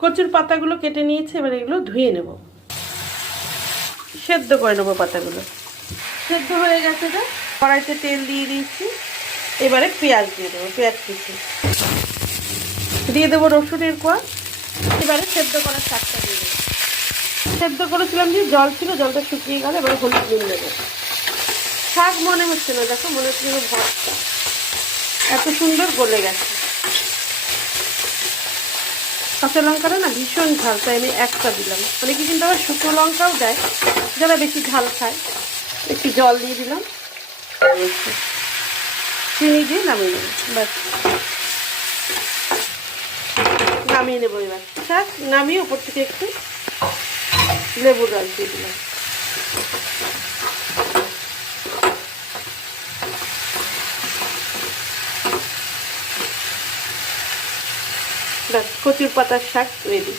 কচুর পাতাগুলো কেটে নিয়েছি, এবার এগুলো ধুয়ে নেব, সেদ্ধ করে নেবো পাতাগুলো। সেদ্ধ হয়ে গেছে, না কড়াইতে তেল দিয়ে দিয়েছি। এবারে পেঁয়াজ দিয়ে দেবো, পেঁয়াজ কুচি দিয়ে দেবো, রসুনের কোয়া। এবারে সেদ্ধ করা শাকটা দিয়ে দেবো। সেদ্ধ করেছিলাম যে জল ছিল, জলটা শুকিয়ে গেল। এবারে হলুদ নুন দেবো। শাক মনে হচ্ছে না, দেখো মনে হচ্ছে ভর্তা, এত সুন্দর গলে গেছে। কাঁচা লঙ্কাটা না ভীষণ ঝাল, তাই আমি একটা দিলাম। অনেকে কিন্তু আবার শুকনো লঙ্কাও দেয়, যারা বেশি ঝাল খায়। একটু জল দিয়ে দিলাম, চিনি দিয়ে নামিয়ে নেব, ব্যাস নামিয়ে নেবো। এবার শাক নামিয়ে উপর থেকে একটু লেবুর রস দিয়ে দিলাম। ব্যাস কচুর পাতার শাক রেডি।